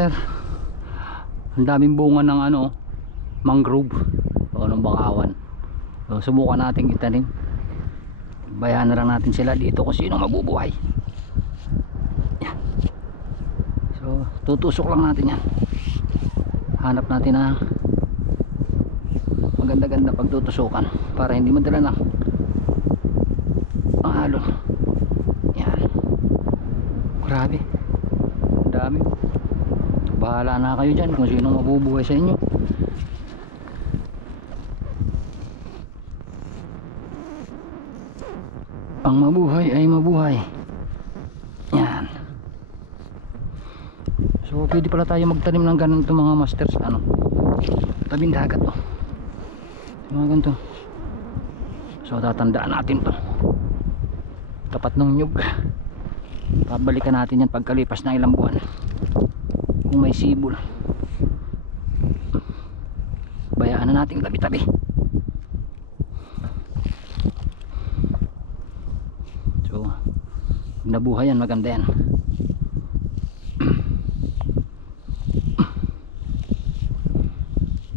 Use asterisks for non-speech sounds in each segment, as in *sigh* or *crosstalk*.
master. Ang daming bunga ng ano mangrove. O anong bakawan. So, subukan natin itanim. Bayaan na lang natin sila dito kung sino mabubuhay. Yan. So tutusok lang natin yan. Hanap natin na maganda-ganda pagtutusukan para hindi madala na ang alon. Yan. Grabe. Dami bahala na kayo dyan kung sino mabubuhay sa inyo. Ang mabuhay ay mabuhay. Yan. So pwede pala tayo magtanim ng ganito mga masters ano tabing dagat oh. Mga ganito. So tatandaan natin to. Tapat ng nyug. Pabalikan natin yan pagkalipas ng ilang buwan kung may sibol. Bayaan na natin tabi tabi so nabuhay yan maganda yan.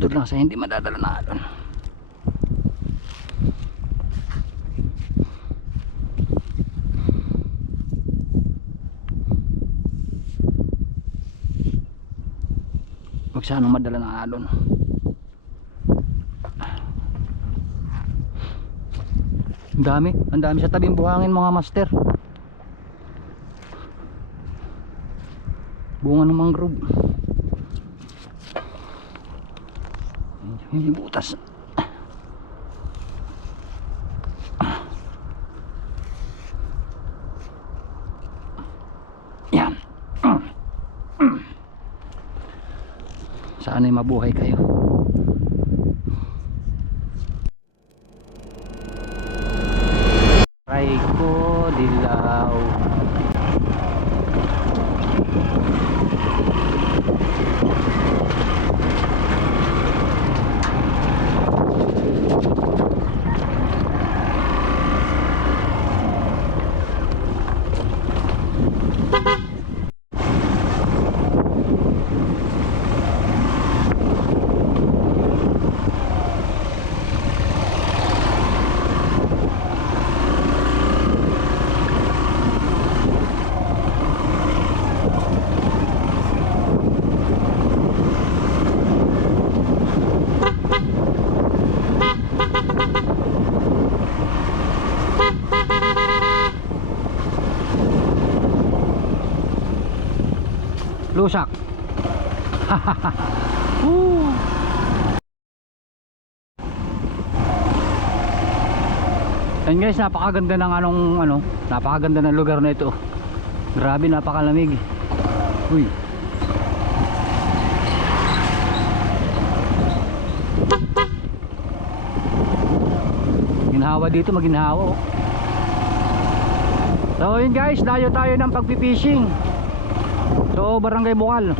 Doon lang sa hindi madadala na alon Huwag sanang madala ng alon. Ang dami, ang dami sa tabing buhangin mga master. Bunga ng mangrove. Yung butas. Yan. Sana ay mabuhay kayo. Lusak. *laughs* Woo! Yan guys, napakaganda ng anong ano, napakaganda ng lugar na ito. Grabe, napakalamig. Uy. Ginhawa dito, maginhawa oh. So yun guys, dayo tayo ng pagpipishing. So barangay Bukal.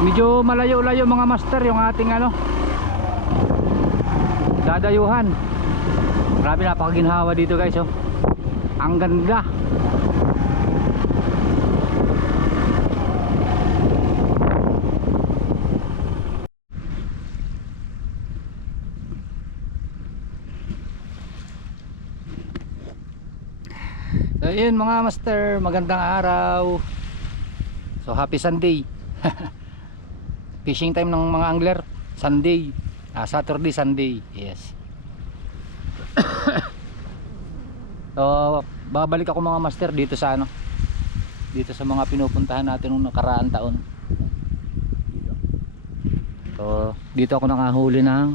Medyo malayo-layo mga master yung ating ano dadayuhan. Grabe napakaginhawa dito guys oh. Ang ganda. So yun mga master, magandang araw. So happy Sunday. *laughs* Fishing time ng mga angler, Sunday. Ah, Saturday, Sunday. Yes. *coughs* so babalik ako mga master dito sa ano. Dito sa mga pinupuntahan natin nung nakaraang taon. So dito ako nakahuli ng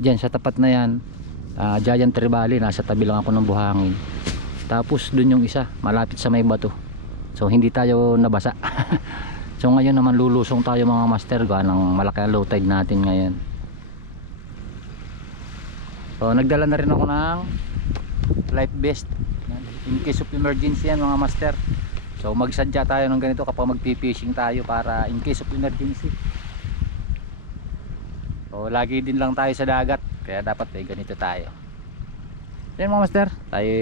diyan sa tapat na yan. ah, Giant Valley, nasa tabi lang ako ng buhangin. Tapos dun yung isa, malapit sa may bato. So hindi tayo nabasa. *laughs* so ngayon naman lulusong tayo mga master gawa ng malaki ang low tide natin ngayon. So nagdala na rin ako ng life vest. In case of emergency yan mga master. So magsadya tayo ng ganito kapag magpi-fishing tayo para in case of emergency. So lagi din lang tayo sa dagat kaya dapat may ganito tayo. Yan mga master, tayo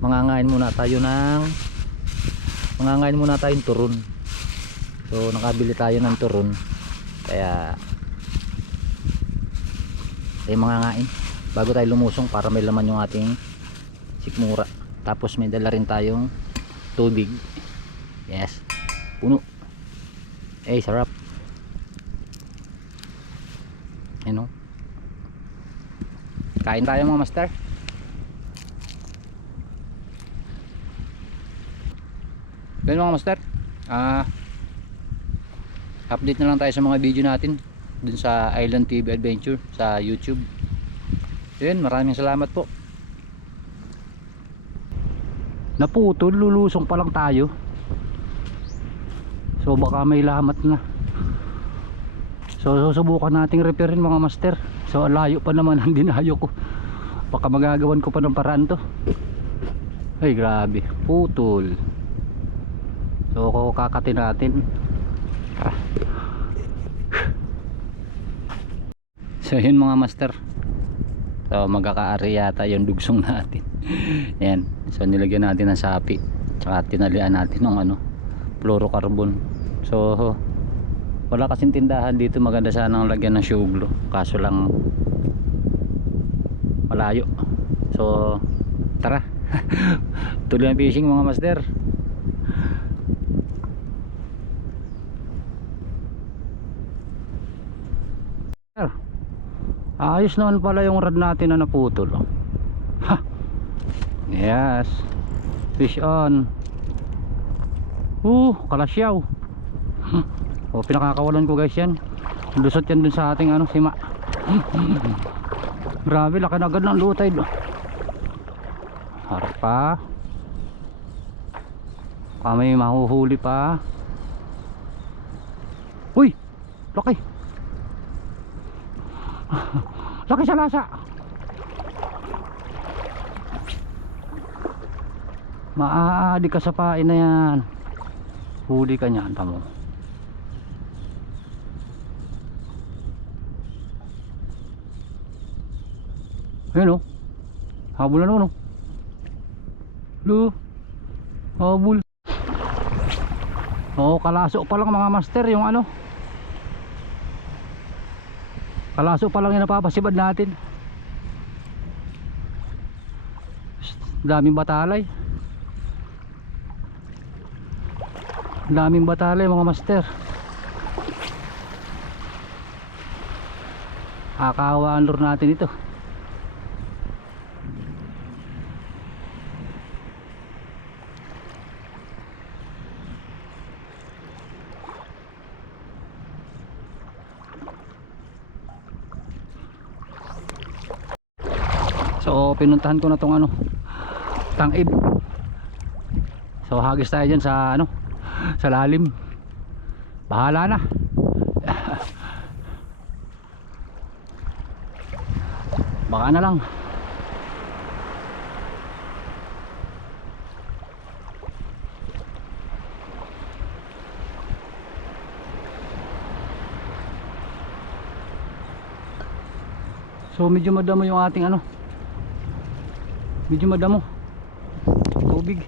mangangain muna tayo ng mangangain muna tayong turon. So nakabili tayo ng turon. Kaya tayo mangangain bago tayo lumusong para may laman yung ating sikmura. Tapos may dala rin tayong tubig. Yes. Puno. Eh sarap. Ano kain tayo mga master Ganun mga master. Ah update na lang tayo sa mga video natin dun sa Island TV Adventure sa YouTube. Yun, maraming salamat po. Naputol, lulusong pa lang tayo. So baka may lamat na. So susubukan nating repairin mga master. So layo pa naman ang *laughs* dinayo ko. Baka magagawan ko pa ng paraan to. Ay grabe, putol. So kakatin natin. Tara. So yun mga master. So magkakaari yata yung dugsong natin. *laughs* Yan. So nilagyan natin ng sapi. Tsaka tinalian natin ng ano, fluorocarbon. So wala kasing tindahan dito maganda sana ang lagyan ng shuglo. Kaso lang malayo. So tara. *laughs* Tuloy ang fishing mga master. Ayos naman pala yung rod natin na naputol. oh. Ha. Yes. Fish on. Uh, kalasyaw. Hmm. O pinakakawalan ko guys yan. Lusot yan dun sa ating ano sima. Grabe laki na agad ng oh. Harap pa. Kami mahuhuli pa. Uy! Laki! Laki sa lasa. Maaadi ka sa pain na yan. Huli ka niyan, tamo. Ayun oh. Habol na naman oh. Lu. Habol. Oh, kalaso pa lang mga master yung ano. Kalaso pa lang yung napapasibad natin. Daming batalay. Daming batalay mga master. Kakawa ang lure natin ito. So pinuntahan ko na tong ano Tangib. So hagis tayo dyan sa ano Sa lalim. Bahala na. Baka na lang. So medyo madamo yung ating ano medyo madamo. Tubig.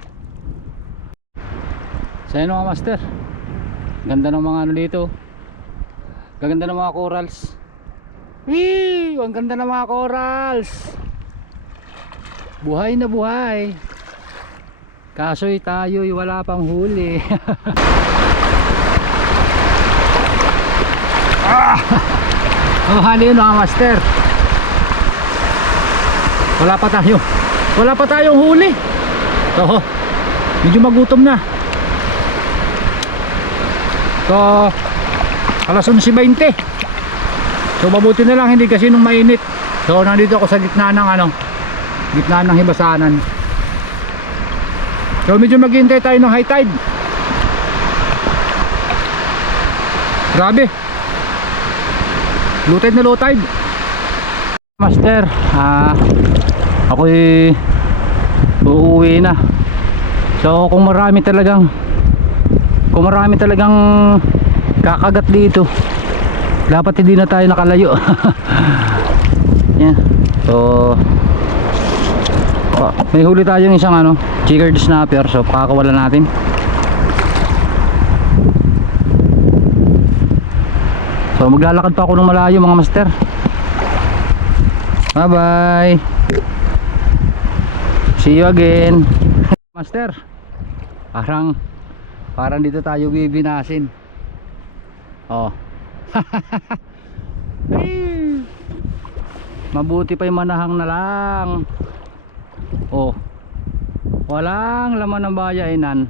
Sa inyo mga master. Ganda ng mga ano dito. Gaganda ng mga corals. Wee! ang ganda ng mga corals. Buhay na buhay. Kaso'y tayo'y wala pang huli. *laughs* Ah! ang hali yun mga master. Wala pa tayo wala pa tayong huli. So medyo magutom na. So alas 11.20 so mabuti na lang hindi kasi nung mainit. So nandito ako sa gitna ng ano gitna ng hibasanan. So medyo maghihintay tayo ng high tide. Grabe. Low tide na low tide. Master ah ako uuwi na. So kung marami talagang kung marami talagang kakagat dito dapat hindi na tayo nakalayo. *laughs* Yeah. so ah, may huli tayong isang ano chickered snapper. So pakakawalan natin. So maglalakad pa ako ng malayo mga master. Bye bye See you again. *laughs* master. Parang parang dito tayo bibinasin. Oh. *laughs* Mabuti pa yung manahang na lang. Oh. Walang laman ng baya'inan.